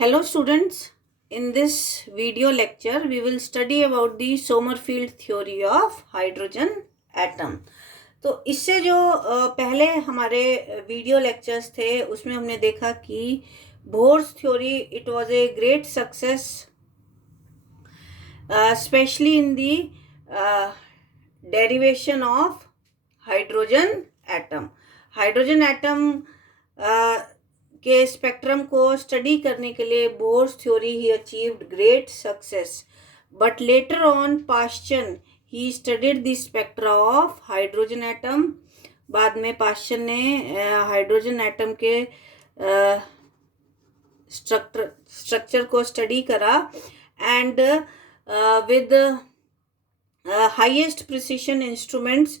Hello students, in this video lecture we will study about the Sommerfeld theory of hydrogen atom. तो इससे जो पहले हमारे video lectures थे उसमें हमने देखा कि bourse theory it was a great success specially in the derivation of hydrogen atom. Hydrogen atom के स्पेक्ट्रम को स्टडी करने के लिए bourse theory he achieved great success, but later on पाश्चन he studied the spectra of hydrogen atom. बाद में पाश्चन ने hydrogen atom के structure को स्टडी करा and with highest precision instruments,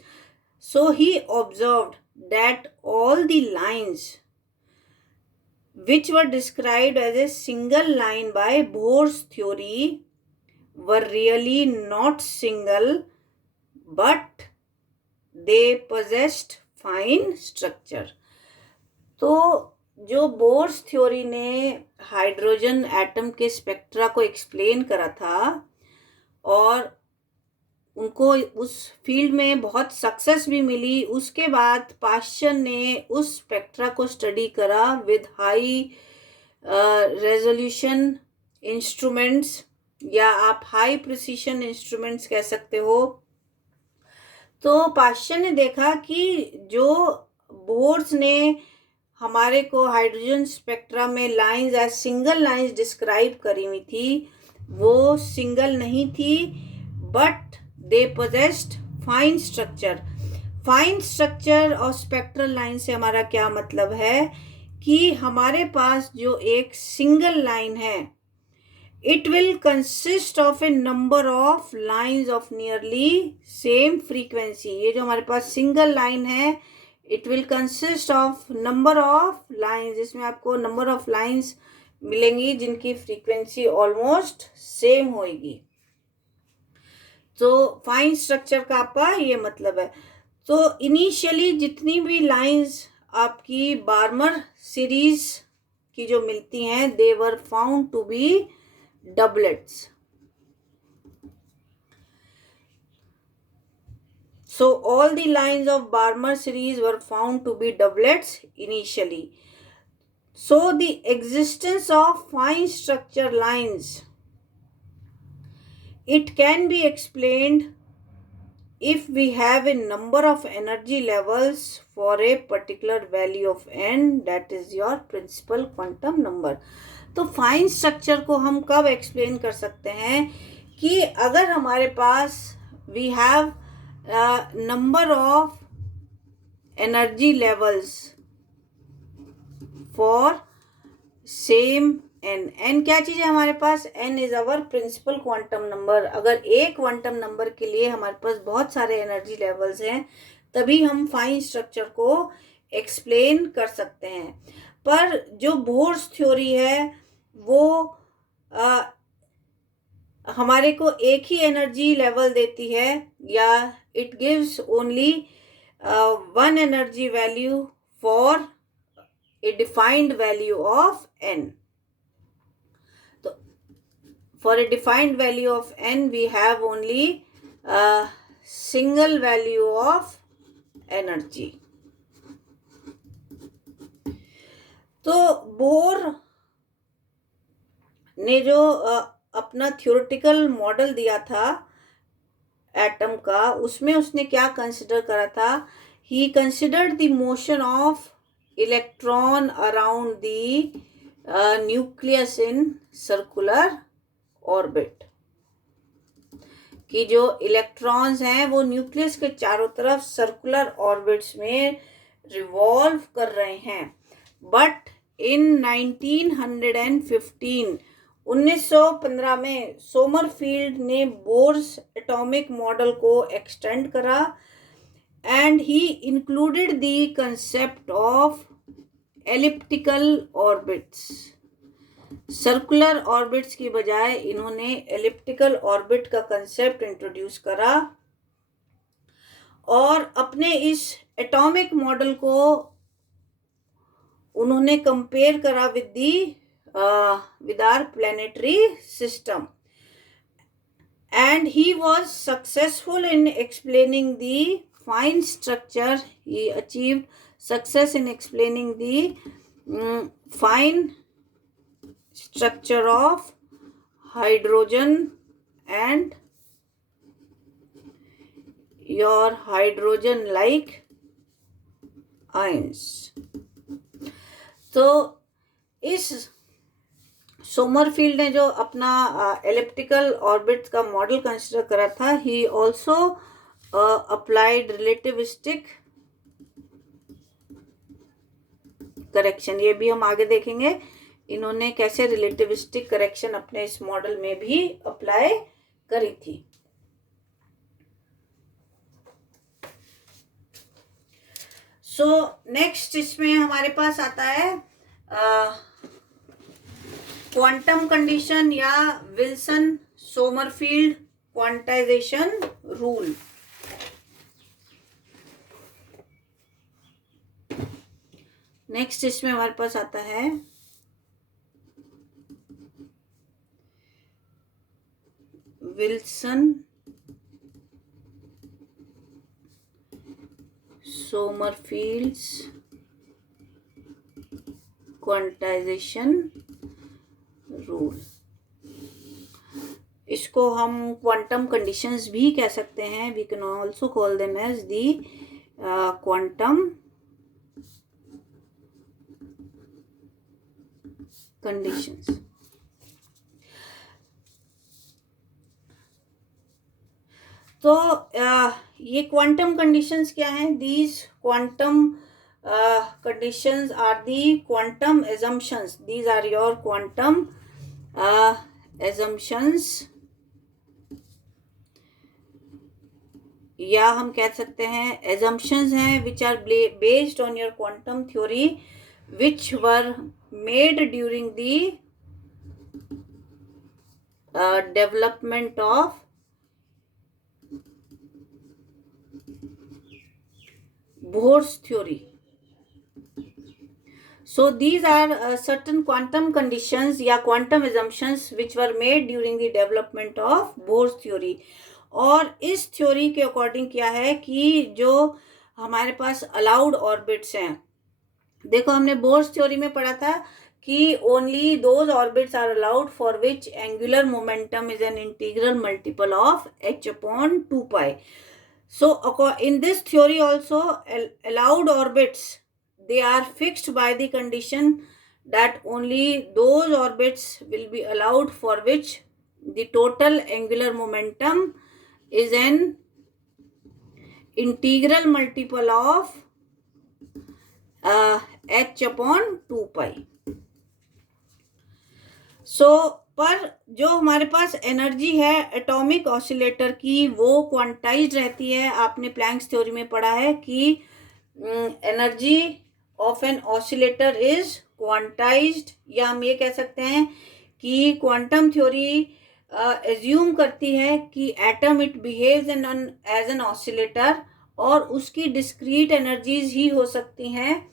so he observed that all the lines which were described as a single line by Bohr's theory were really not single, but they possessed fine structure. तो जो bourse theory ने hydrogen atom के spectra को explain करा था और उनको उस फील्ड में बहुत सक्सेस भी मिली, उसके बाद पाश्चन ने उस स्पेक्ट्रा को स्टडी करा विद हाई रेजोल्यूशन इंस्ट्रूमेंट्स, या आप हाई प्रिसीशन इंस्ट्रूमेंट्स कह सकते हो. तो पाश्चन ने देखा कि जो बोर्स ने हमारे को हाइड्रोजन स्पेक्ट्रा में lines as single lines describe करी हुई थी, वो सिंगल नहीं थी, but they possessed fine structure. Fine structure और स्पेक्ट्रल लाइन से हमारा क्या मतलब है कि हमारे पास जो एक सिंगल लाइन है, it will consist of A number of lines of nearly same frequency. ये जो हमारे पास सिंगल लाइन है, it will consist of number of lines, जिसमें आपको नंबर ऑफ लाइंस मिलेंगी जिनकी फ्रीक्वेंसी ऑलमोस्ट सेम होगी. तो फाइन स्ट्रक्चर का आपका ये मतलब है. तो इनिशियली जितनी भी लाइंस आपकी बार्मर सीरीज की जो मिलती हैं, they were found to be doublets. So all the lines of Balmer series were found to be doublets initially. So the existence of fine structure lines, it can be explained if we have a number of energy levels for a particular value of n, that is your principal quantum number. तो fine structure को हम कब explain कर सकते हैं कि अगर हमारे पास we have number of energy levels for same n. n क्या चीज़ है हमारे पास? n is our principal quantum number. अगर एक क्वांटम नंबर के लिए हमारे पास बहुत सारे एनर्जी लेवल्स हैं, तभी हम फाइन स्ट्रक्चर को एक्सप्लेन कर सकते हैं. पर जो बोर्स थ्योरी है वो हमारे को एक ही एनर्जी लेवल देती है, या it gives only one energy value for a defined value of n. So for a defined value of n we have only a single value of energy. तो bore ने जो अपना थ्योरेटिकल मॉडल दिया था atom का, उसमें उसने क्या कंसिडर करा था? He considered the motion of electron around the nucleus in circular orbit. कि जो इलेक्ट्रॉन्स हैं वो न्यूक्लियस के चारों तरफ सर्कुलर ऑर्बिट्स में रिवॉल्व कर रहे हैं. बट इन 1915 में सोमरफील्ड ने बोर्स एटॉमिक मॉडल को एक्सटेंड करा and he included the concept of elliptical orbits. Circular orbits की बजाय इन्होंने एलिप्टिकल ऑर्बिट का कंसेप्ट इंट्रोड्यूस करा और अपने इस एटॉमिक मॉडल को उन्होंने कंपेयर करा with the with our planetary system. And he was successful in explaining the fine structure. He achieved success in explaining the fine structure of hydrogen and your hydrogen like ions. तो इस Sommerfeld ने जो अपना elliptical orbit का model consider करा था, he also applied relativistic correction. ये भी हम आगे देखेंगे इन्होंने कैसे रिलेटिविस्टिक करेक्शन अपने इस मॉडल में भी अप्लाई करी थी. सो नेक्स्ट इसमें हमारे पास आता है क्वांटम कंडीशन या Wilson Sommerfeld quantisation rule. Next इसमें हमारे पास आता है विल्सन सोमरफील्ड्स क्वांटाइजेशन रूल. इसको हम क्वांटम कंडीशंस भी कह सकते हैं. We can also call them as the quantum conditions. तो ये क्वांटम कंडीशंस क्या हैं? These quantum conditions are the quantum assumptions. These are your quantum assumptions, या हम कह सकते हैं assumptions हैं which are based on your quantum theory which were made during the development of Bohr's theory. So these are certain quantum conditions या quantum assumptions which were made during the development of Bohr's theory. और इस theory के according क्या है कि जो हमारे पास allowed orbits हैं, देखो हमने बोर्स थ्योरी में पढ़ा था कि only those orbits are allowed for which angular momentum is an integral multiple of h/2π. So in this theory also allowed orbits, they are fixed by the condition that only those orbits will be allowed for which the total angular momentum is an integral multiple of h/2π. So पर जो हमारे पास energy है atomic oscillator की वो quantized रहती है. आपने planks theory में पढ़ा है कि energy of an oscillator is quantised, या हम ये कह सकते हैं कि क्वांटम थ्योरी एज्यूम करती है कि atom it behaves as an oscillator और उसकी डिस्क्रीट एनर्जीज ही हो सकती हैं,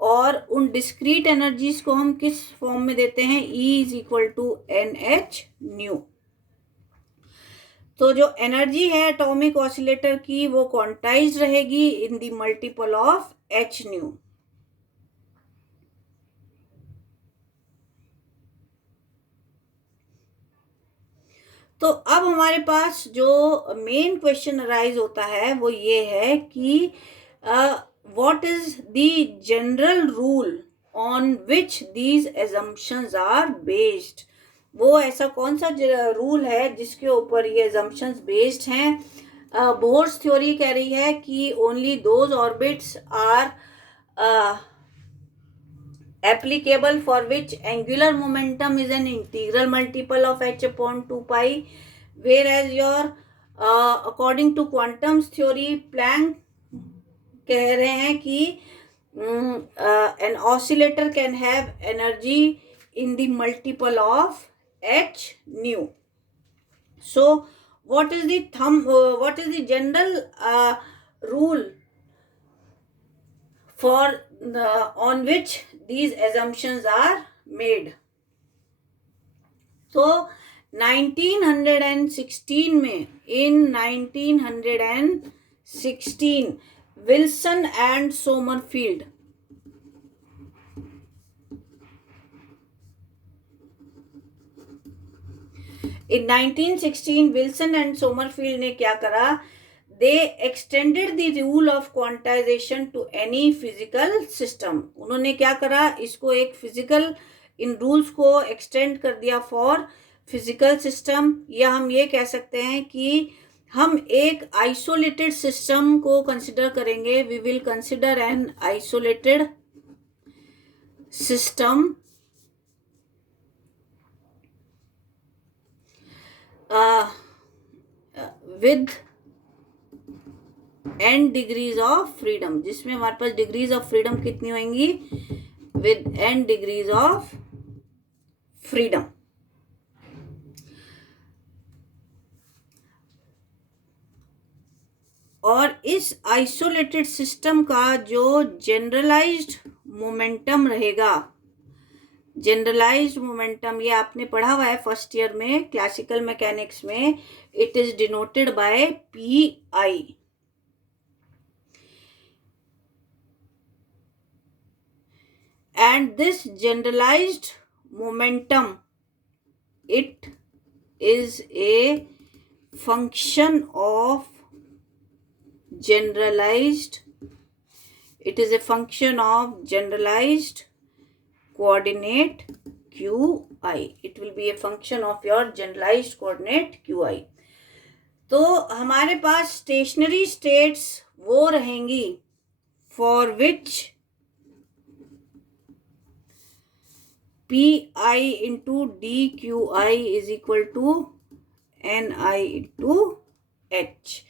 और उन डिस्क्रीट एनर्जीज को हम किस फॉर्म में देते हैं? E = NH/nu. तो जो एनर्जी है एटॉमिक ऑसिलेटर की वो क्वांटाइज्ड रहेगी in the multiple of h/nu. तो अब हमारे पास जो मेन क्वेश्चन अराइज होता है वो ये है कि what is the general rule on which these assumptions are based? वो ऐसा कौन सा रूल है जिसके ऊपर ये assumptions based हैं? बोर्स थ्योरी कह रही है कि only those orbits are applicable for which angular momentum is an integral multiple of h/2π, whereas your according to quantum theory Planck कह रहे हैं कि an oscillator can have energy in the multiple of h/nu. So what is the general rule for on which these assumptions are made? तो 1916 में, in 1916 Wilson and Sommerfeld, in 1916 Wilson and Sommerfeld ने क्या करा, they extended the rule of quantisation to any physical system. उन्होंने क्या करा, इसको एक फिजिकल, इन रूल्स को एक्सटेंड कर दिया फॉर फिजिकल सिस्टम, या हम ये कह सकते हैं कि हम एक आइसोलेटेड सिस्टम को कंसिडर करेंगे। We will consider an isolated system with n degrees of freedom, जिसमें हमारे पास डिग्रीज ऑफ फ्रीडम कितनी होंगी, with n degrees of freedom. और इस आइसोलेटेड सिस्टम का जो जनरलाइज्ड मोमेंटम रहेगा, जनरलाइज्ड मोमेंटम, ये आपने पढ़ा हुआ है फर्स्ट ईयर में क्लासिकल मैकेनिक्स में, it is denoted by PI। And this generalized momentum, it is a function of generalized, it is a function of generalized coordinate QI. It will be a function of your generalized coordinate QI. तो हमारे पास stationery states वो रहेंगी for which PI into DQI is equal to NI into H,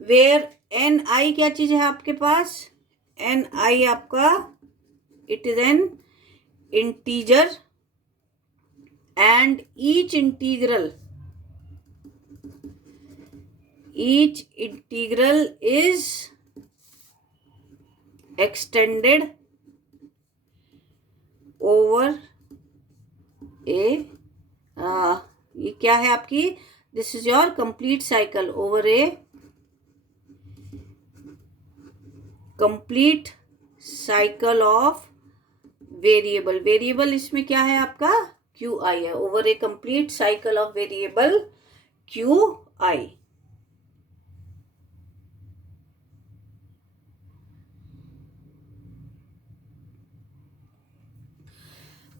where NI क्या चीज है आपके पास, NI आपका it is an integer and each integral is extended over ये क्या है आपकी, this is your complete cycle over A complete cycle of variable. Variable इसमें क्या है आपका, QI है, over A complete cycle of variable QI।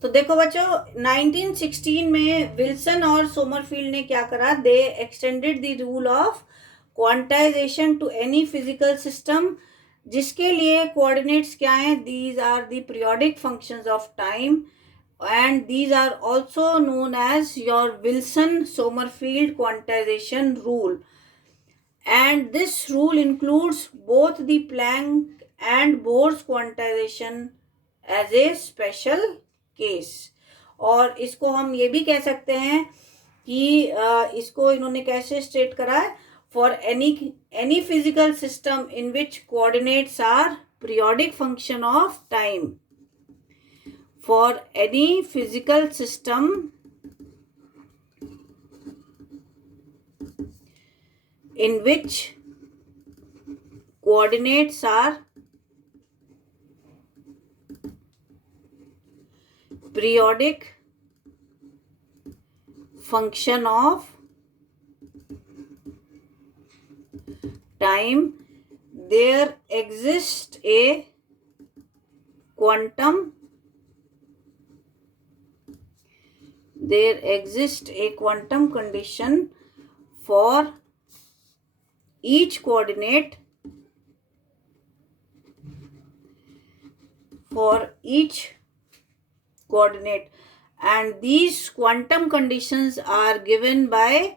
तो देखो बच्चों, 1916 में विल्सन और सोमरफील्ड ने क्या करा, they extended the rule of quantisation to any physical system, जिसके लिए कोऑर्डिनेट्स क्या हैं, these are the periodic functions of time and these are also known as your Wilson Sommerfeld quantisation rule. And this rule includes both the Planck and Bohr's quantisation as a special case. और इसको हम ये भी कह सकते हैं कि इसको इन्होंने कैसे स्टेट करा है, for any physical system in which coordinates are periodic function of time, for any physical system in which coordinates are periodic function of time, there exists a quantum condition for each coordinate, and these quantum conditions are given by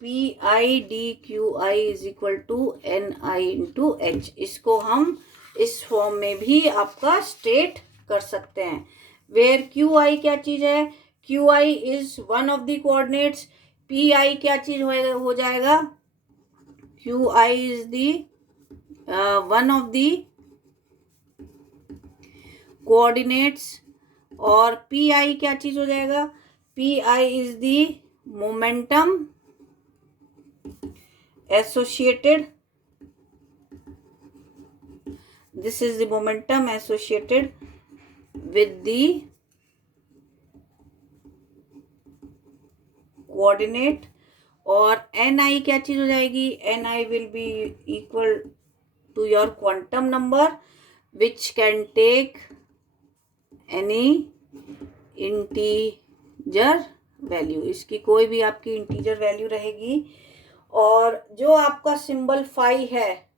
PI DQI is equal to NI into H। इसको हम इस form में भी आपका state कर सकते हैं, where QI क्या चीज है, QI is one of the coordinates, PI क्या चीज हो जाएगा, QI is the one of the coordinates, और PI क्या चीज हो जाएगा, Pi is the momentum associated. This is the momentum associated with the coordinate. और Ni क्या चीज हो जाएगी? Ni will be equal to your quantum number which can take any integer value. इसकी कोई भी आपकी इंटीजर वैल्यू रहेगी. और जो आपका सिंबल फाई है,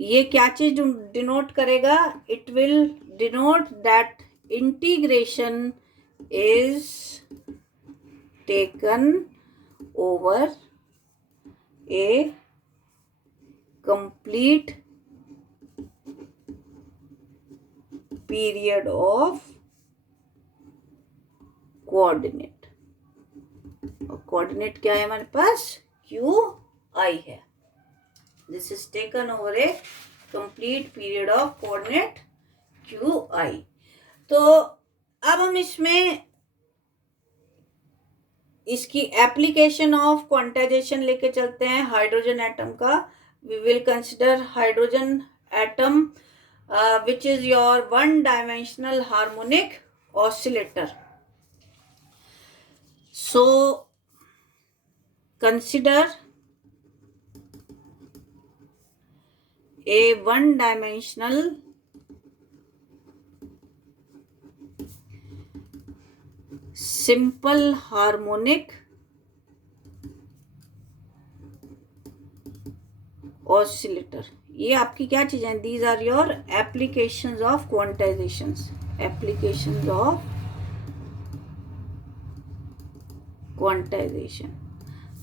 ये क्या चीज डिनोट करेगा? It will denote that integration is taken over A complete period of coordinate. और कोऑर्डिनेट क्या है हमारे पास? क्यू आई है. This is taken over A complete period of coordinate Q I. तो अब हम इसमें इसकी एप्लीकेशन ऑफ क्वांटाइजेशन लेके चलते हैं हाइड्रोजन एटम का. We will consider hydrogen atom which is your one dimensional harmonic oscillator. So consider a one-dimensional simple harmonic oscillator. ये आपकी क्या चीजें हैं? These are your applications of quantizations. Applications of quantization.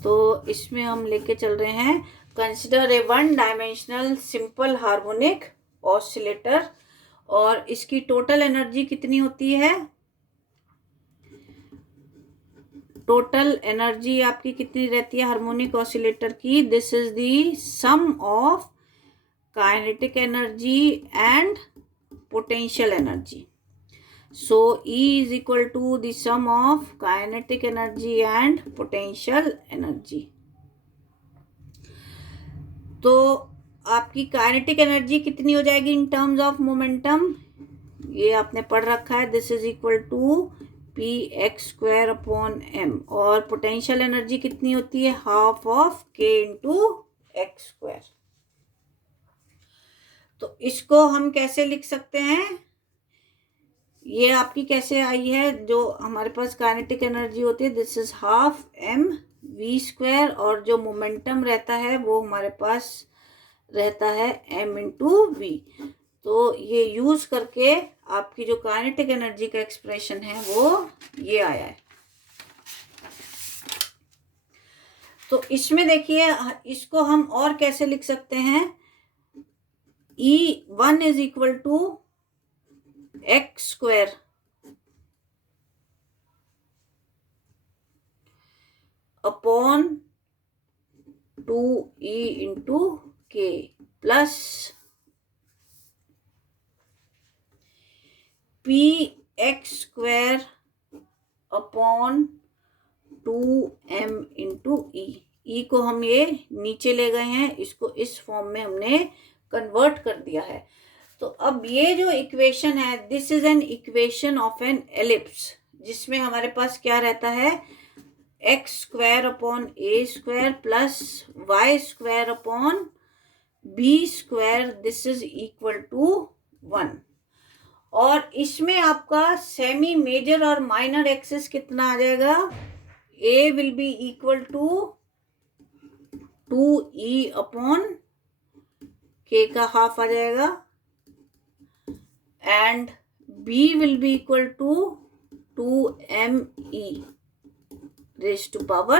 तो इसमें हम लेके चल रहे हैं consider a one dimensional simple harmonic oscillator. और इसकी टोटल एनर्जी कितनी होती है? टोटल एनर्जी आपकी कितनी रहती है हार्मोनिक ऑसिलेटर की? This is the sum of kinetic energy and potential energy. So E is equal to the sum of kinetic energy and potential energy. तो आपकी काइनेटिक एनर्जी कितनी हो जाएगी इन टर्म्स ऑफ मोमेंटम? ये आपने पढ़ रखा है. This is equal to P x square upon M. और पोटेंशियल एनर्जी कितनी होती है? Half of K into X square. तो इसको हम कैसे लिख सकते हैं? ये आपकी कैसे आई है? जो हमारे पास काइनेटिक एनर्जी होती है, this is half M V square. और जो मोमेंटम रहता है वो हमारे पास रहता है एम इंटू वी. तो ये यूज करके आपकी जो काइनेटिक एनर्जी का एक्सप्रेशन है वो ये आया है. तो इसमें देखिए इसको हम और कैसे लिख सकते हैं? E1 is equal to x square upon 2E into k plus p x square upon 2m into e. E को हम ये नीचे ले गए हैं, इसको इस फॉर्म में हमने कन्वर्ट कर दिया है. तो अब ये जो इक्वेशन है, this is an equation of an ellipse, जिसमें हमारे पास क्या रहता है? X square upon a square plus y square upon b square. This is equal to 1. और इसमें आपका सेमी मेजर और माइनर एक्सिस कितना आ जाएगा? A will be equal to 2E upon k का हाफ आ जाएगा and B will be equal to 2ME raised to power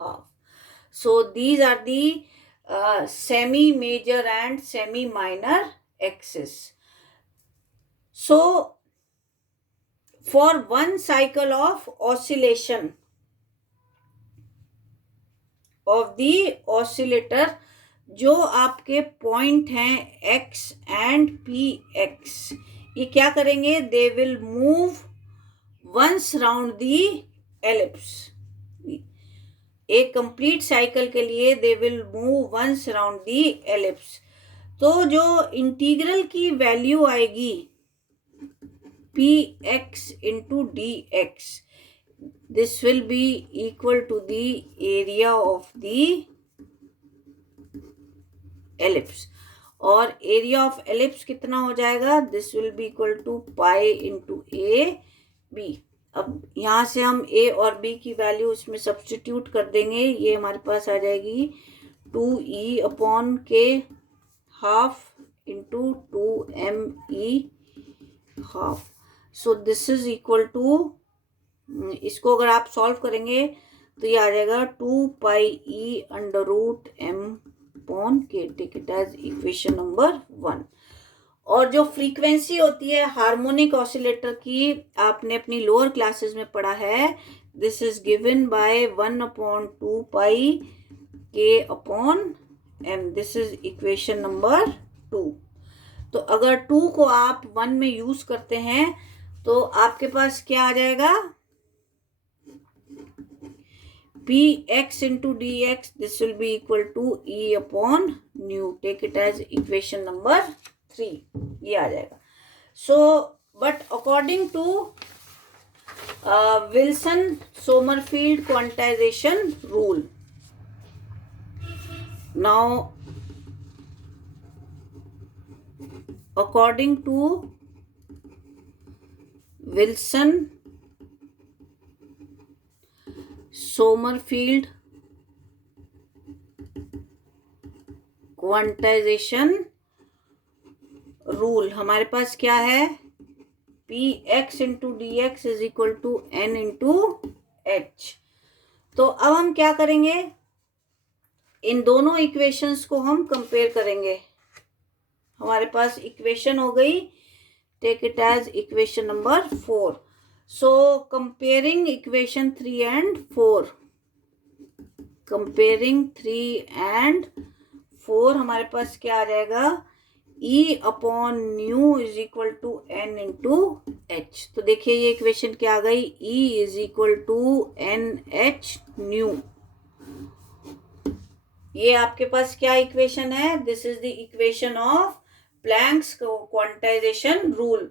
half. So these are the semi-major and semi-minor axes. So for one cycle of oscillation of the oscillator, जो आपके point हैं x and px, ये क्या करेंगे? They will move once round the ellipse. एक complete cycle के लिए they will move once round the ellipse. तो जो इंटीग्रल की वैल्यू आएगी P X into D X, this will be equal to the area of the ellipse. और area of ellipse कितना हो जाएगा, this will be equal to pi into A B. अब यहाँ से हम ए और बी की वैल्यू इसमें सब्स्टिट्यूट कर देंगे, ये हमारे पास आ जाएगी 2e upon K half into 2me half. So this is equal to, इसको अगर आप सॉल्व करेंगे तो ये आ जाएगा 2 pi e under root m upon k. Take it as equation number 1। और जो फ्रीक्वेंसी होती है हार्मोनिक ऑसिलेटर की, आपने अपनी लोअर क्लासेस में पढ़ा है, दिस इज गिवन बाय 1/2 पाई के upon m। This is equation number 2। तो अगर 2 को आप 1 में यूज करते हैं तो आपके पास क्या आ जाएगा, P X into D X, this will be equal to E upon nu. Take it as equation number 3, ये आ जाएगा। So but according to Wilson Sommerfeld quantisation rule, now according to Wilson Sommerfeld quantisation rule, हमारे पास क्या है, P X into D X is equal to N into H. तो अब हम क्या करेंगे, इन दोनों इक्वेशंस को हम कंपेयर करेंगे। हमारे पास इक्वेशन हो गई, take it as equation number 4। So comparing equation 3 and 4, comparing 3 and 4, हमारे पास क्या आ जाएगा, E upon nu is equal to N into H. तो देखिए ये इक्वेशन क्या आ गई, E is equal to N H nu. ये आपके पास क्या इक्वेशन है, this is the equation of Planck's quantisation rule.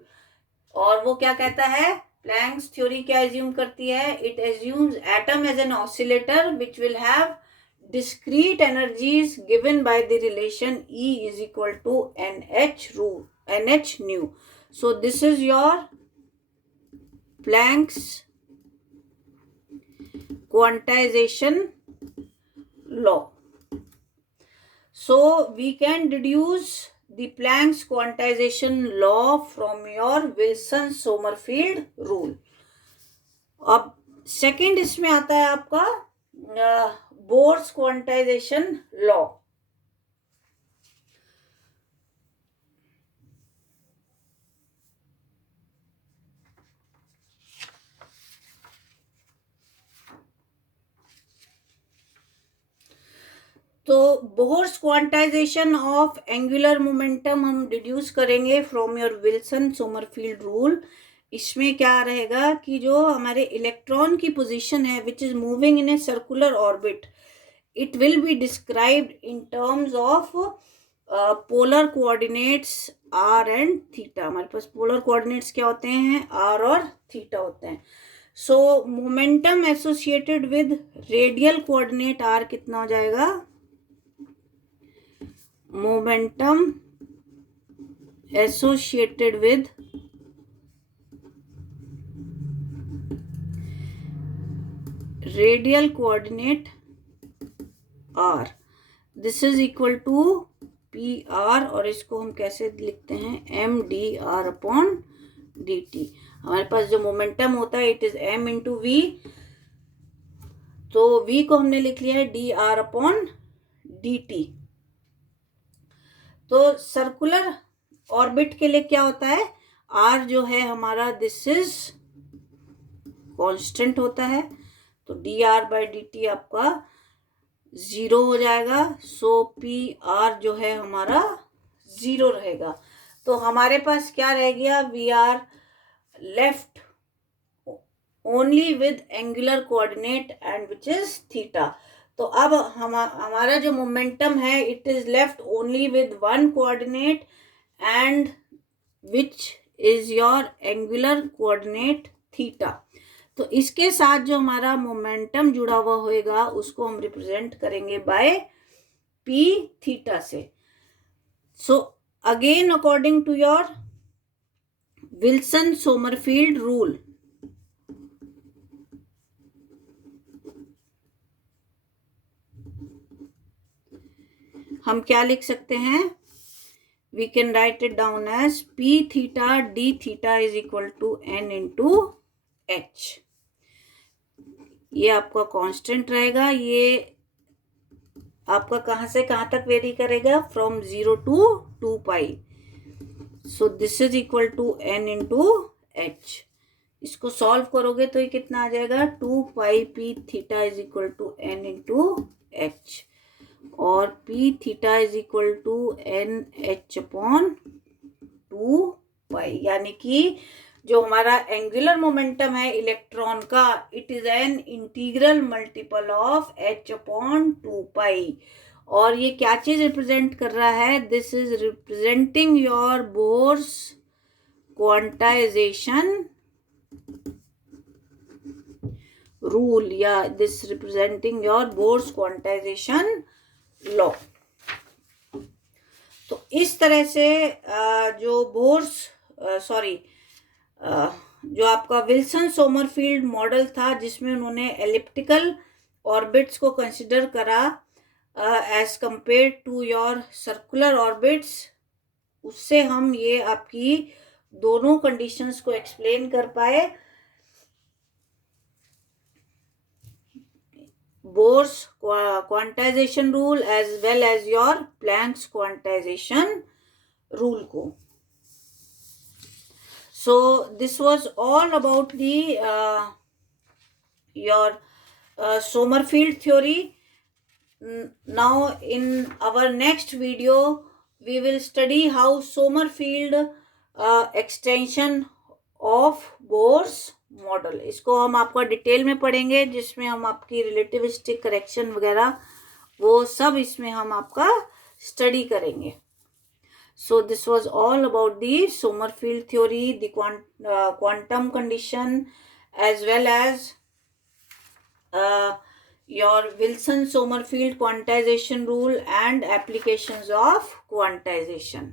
और वो क्या कहता है, प्लैंक्स थ्योरी क्या एज्यूम करती है, it assumes atom as an oscillator which will have discrete energies given by the relation E is equal to NH nu. So this is your Planck's quantization law. So we can deduce the Planck's quantization law from your Wilson Sommerfeld rule. अब second इसमें आता है आपका Bohr's quantization law. तो Bohr's quantisation of angular momentum हम deduce करेंगे from your Wilson Sommerfeld rule. इसमें क्या रहेगा कि जो हमारे इलेक्ट्रॉन की पोजीशन है which is moving in a circular orbit, it will be described in terms of polar coordinates r and theta। हमारे पास polar coordinates क्या होते हैं, r और theta होते हैं। so momentum associated with radial coordinate r कितना हो जाएगा, momentum associated with radial coordinate r, this is equal to P R, और इसको हम कैसे लिखते हैं, M D R upon D T. हमारे पास जो मोमेंटम होता है it is M into V, तो वी को हमने लिख लिया है D R upon D T. तो सर्कुलर ऑर्बिट के लिए क्या होता है, आर जो है हमारा दिस इज कांस्टेंट होता है, तो D R by D T आपका 0 हो जाएगा। सो पी आर जो है हमारा 0 रहेगा। तो हमारे पास क्या रह गया, we are left only with angular coordinate and which is theta. तो अब हमारा जो मोमेंटम है it is left only with one coordinate and which is your angular coordinate theta. तो इसके साथ जो हमारा मोमेंटम जुड़ा हुआ होएगा उसको हम रिप्रेजेंट करेंगे बाय p थीटा से. So again according to your Wilson Sommerfeld rule, हम क्या लिख सकते हैं? We can write it down as p theta d theta is equal to n into h. ये आपका कांस्टेंट रहेगा. ये आपका कहाँ से कहाँ तक वेरी करेगा? From 0 to 2 pi. So this is equal to n into h. इसको सॉल्व करोगे तो ये कितना आ जाएगा? 2 pi p theta is equal to n into h और p theta is equal to n h upon 2 pi. यानी कि जो हमारा एंगुलर मोमेंटम है इलेक्ट्रॉन का, it is an integral multiple of h upon 2 pi. और ये क्या चीज रिप्रेजेंट कर रहा है? This is representing your Bohr's quantization rule या this representing your Bohr's quantization law. तो इस तरह से जो बोर्स जो आपका विल्सन सोमरफील्ड मॉडल था जिसमें उन्होंने एलिप्टिकल ऑर्बिट्स को कंसिडर करा as compare to your circular orbits, उससे हम ये आपकी दोनों कंडीशंस को एक्सप्लेन कर पाए. Bohr's quantization rule as well as your Planck's quantisation rule को. So this was all about the your Sommerfeld theory. Now in our next video we will study how Sommerfeld extension of Bohr's model. इसको हम आपका detail में पढ़ेंगे जिसमें हम आपकी relativistic correction वगैरह वो सब इसमें हम आपका स्टडी करेंगे. So this was all about the Sommerfeld theory, the quantum condition, as well as your Wilson Sommerfeld quantization rule and applications of quantization.